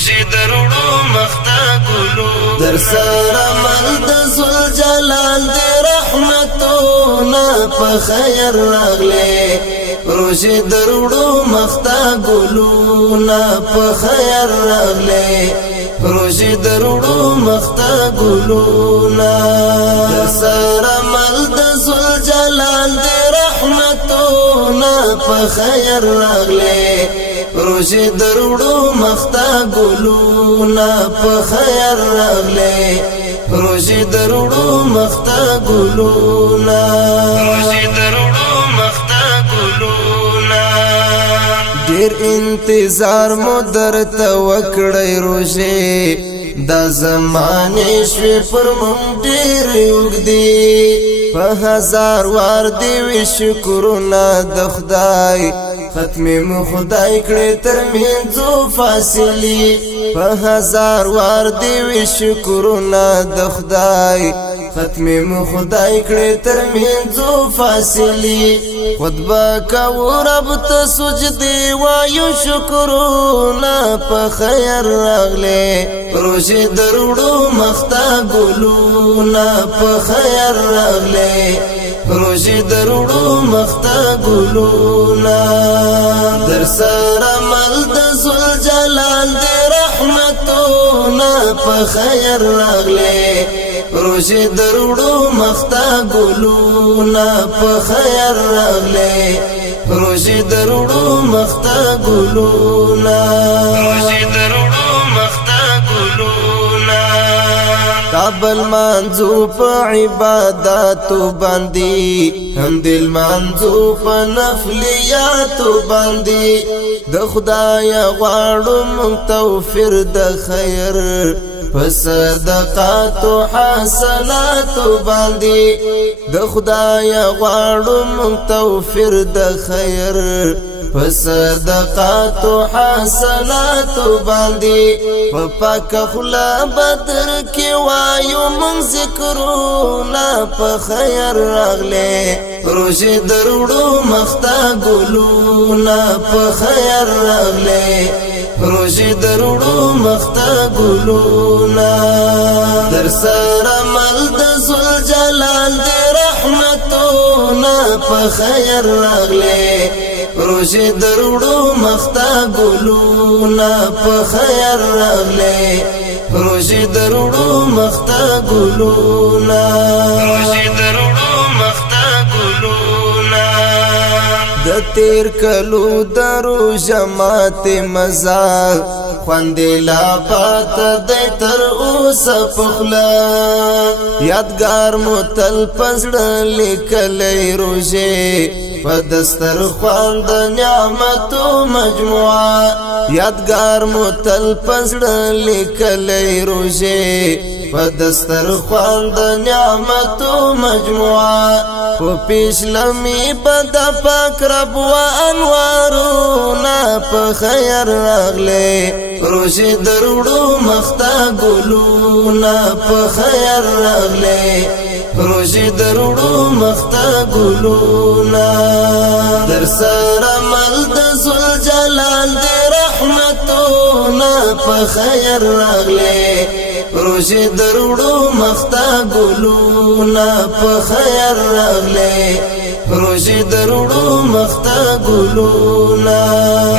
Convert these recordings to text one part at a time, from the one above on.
روزي درودو مختا ګلو در سره مل د ذل جلال دی رحمتونه په خیر راغله روزي درودو مختا ګلونه په خیر راغله روزي درودو مختا ګلونه در سره مل د ذل جلال دی رحمتونه په خیر راغله روزي درودو مختا ګلونه په خیر راغله روزي درودو مختا ګلونه روزي درودو مختا ګلونه ډیر انتظار مو درته وکړی روزي دا زمانه شوي پر مونږ ډیر وګدي په هزار وار دی وی شکرونه د خدای ختم مو خدای کړه تر منځو فاصله په هزار وار دی وی شکرونه د خدای ختم مو خدای کړه تر منځو فاصله خطبه کو رب ته سجدي وایو شکرونه په خیر راغله روزي درودو مختا ګلونه په خیر راغله روزي درودو مختا ګلونه در سره مل د ذل جلال دی رحمتونه په خیر راغله روزي درودو مختا ګلونه په خیر راغله روزي درودو مختا ګلونه روزي درودو مختا ګلونه قبل منځو په عبادت باندې هم دل منځو په نفلیات باندې د خدای غواړو مونږ توفیر د خیر فصدقات و حسنات باندې د خدای غواړو مونږ توفیر د خیر فصدقات و حسنات باندې په پاک خلا بدر کې وایو مونږ ذکرونه په خیر راغله روزي درودو مختا ګلونه په خیر راغله روزي درودو مختا ګلونه در سره مل د ذل جلال دی رحمتونه په خیر راغله روزي درودو مختا ګلونه په خیر راغله روزي درودو مختا ګلونه روزي درودو مختا ګلونه د تیر کلو درو جماعت مزا خوندې لا پات د تر اوس پخلا یادګار مو تل پزړه لیکلې روزي پدستر خواند نعمتو مجموعه یادګار مو تل پزړه لیکلې روزي پدستر خواند نعمتو مجموعه په پیش لمی بد پاک رب و انوارونه په خیر راغله روزي درودو مختا ګلونه په خیر راغله روزي درودو مختا ګلونه در سره مل د ذل جلال دی رحمتونه په خیر راغله روزي درودو مختا ګلونه په خیر راغله روزي درودو مختا ګلونه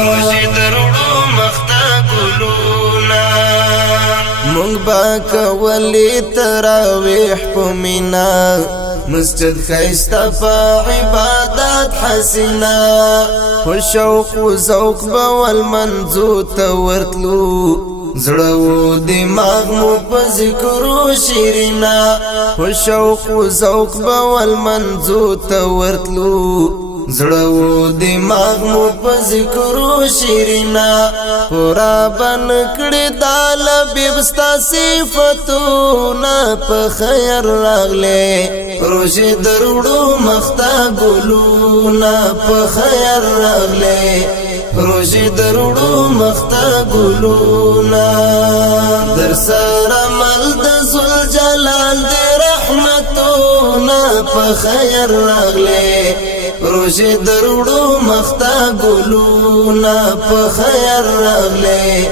روزي درودو مختا ګلونه مونږ با کولی تراویح په مینا مسجد خیستا په عبادت حسنا خوشوق و ذوق بول منځو ته ورتلو زړو دماغ مو په ذکرو شیرینا خوشوق و ذوق بول منځو ته ورتلو زړو دماغ مو په ذکرو شیرینا پورا بن کړي دال بيبستا صفاتونه په خیر راغله روزي درودو مختا ګلونه په خیر راغله روزي درودو مختا ګلونه در سره مل د ذل جلال دی رحمتونه په خیر راغله روزي درودو مختا ګلونه په خیر راغله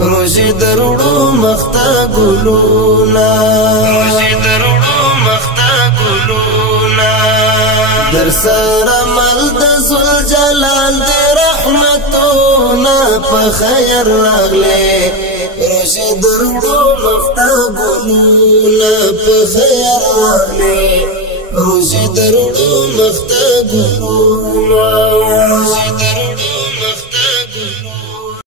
روزي درړو مختا ګلونا روزي درړو مختا ګلونا در سره مل د ذل جلال دی رحمتونه په خیر راغله روزي درړو مختا ګلونا په خیر راغله روزي درړو مختا ګلونا